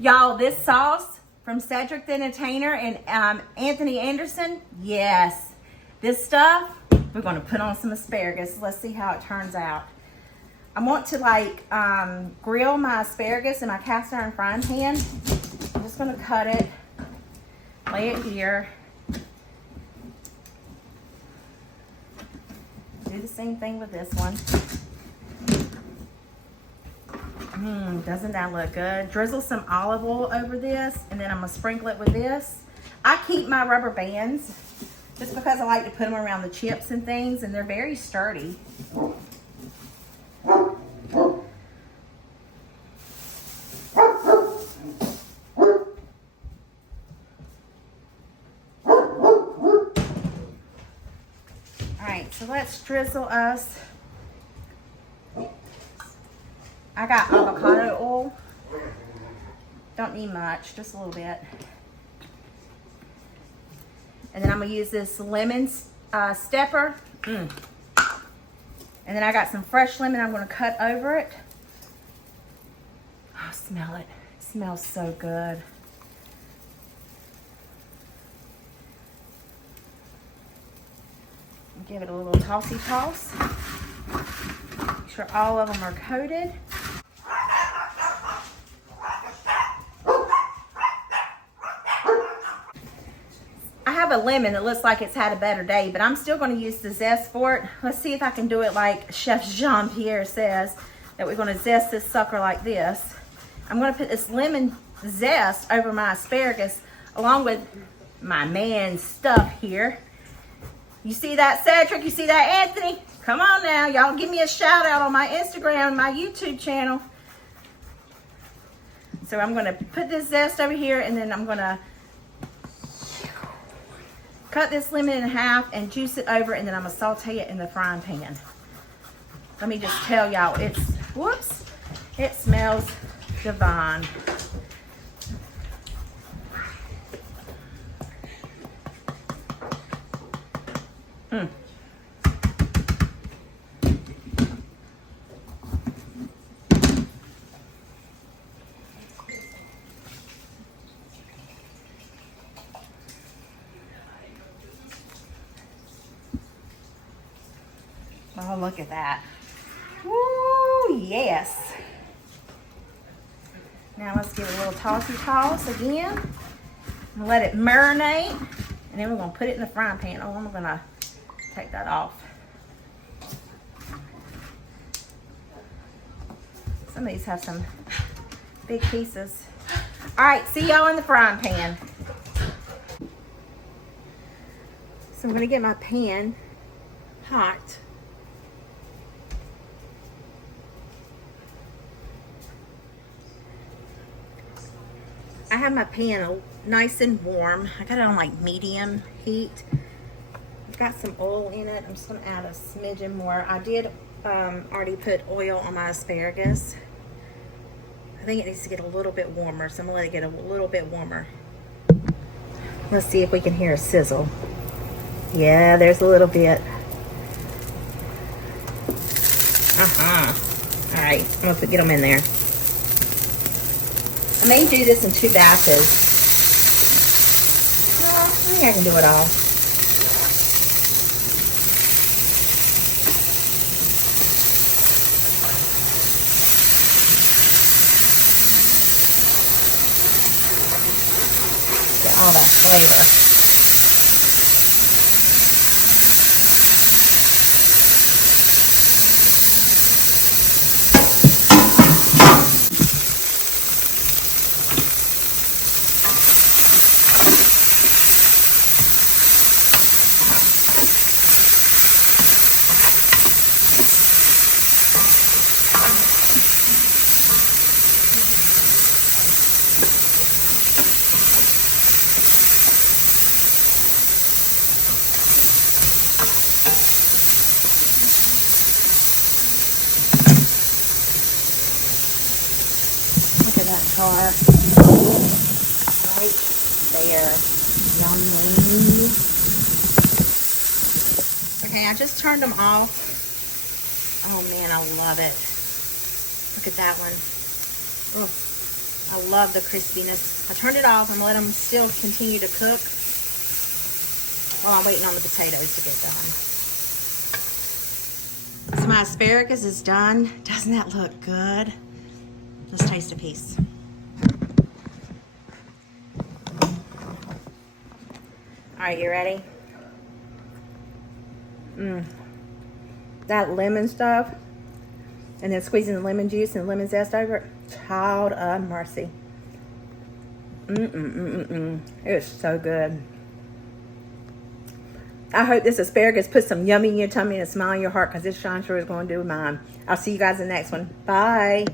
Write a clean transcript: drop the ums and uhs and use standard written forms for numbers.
Y'all, this sauce from Cedric the Entertainer and Anthony Anderson, yes. This stuff, we're gonna put on some asparagus. Let's see how it turns out. I want to like grill my asparagus in my cast iron frying pan. I'm just gonna cut it, lay it here. Do the same thing with this one. Doesn't that look good? Drizzle some olive oil over this, and then I'm gonna sprinkle it with this. I keep my rubber bands just because I like to put them around the chips and things, and they're very sturdy. All right, so let's drizzle us. I got avocado oil. Don't need much, just a little bit. And then I'm gonna use this lemon stepper. And then I got some fresh lemon I'm gonna cut over it. Oh, smell it. It smells so good. Give it a little tossy toss. Make sure all of them are coated. I have a lemon that looks like it's had a better day, but I'm still going to use the zest for it. Let's see if I can do it like Chef Jean-Pierre says, that we're going to zest this sucker like this. I'm going to put this lemon zest over my asparagus along with my man's stuff here. You see that, Cedric? You see that, Anthony? Come on now, y'all give me a shout out on my Instagram, my YouTube channel. So I'm going to put this zest over here, and then I'm going to cut this lemon in half and juice it over, and then I'm gonna saute it in the frying pan. Let me just tell y'all, whoops, it smells divine. Oh, look at that. Woo, yes. Now let's give it a little tossy toss again. And let it marinate. And then we're going to put it in the frying pan. Oh, I'm going to take that off. Some of these have some big pieces. All right, see y'all in the frying pan. So I'm going to get my pan hot. I have my pan nice and warm. I got it on like medium heat. I've got some oil in it. I'm just gonna add a smidgen more. I did already put oil on my asparagus. I think it needs to get a little bit warmer, so I'm gonna let it get a little bit warmer. Let's see if we can hear a sizzle. Yeah, there's a little bit. All right, I'm gonna get them in there. I may do this in 2 batches. Well, I think I can do it all. Get all that flavor. Char right there. Yummy. Okay, I just turned them off. Oh man, I love it. Look at that one. Oh, I love the crispiness. I turned it off and let them still continue to cook while I'm waiting on the potatoes to get done. So my asparagus is done. Doesn't that look good? Let's taste a piece. All right, you ready? That lemon stuff, and then squeezing the lemon juice and lemon zest over it. Child of mercy. It is so good. I hope this asparagus puts some yummy in your tummy and a smile in your heart, because this Sean sure is going to do mine. I'll see you guys in the next one. Bye.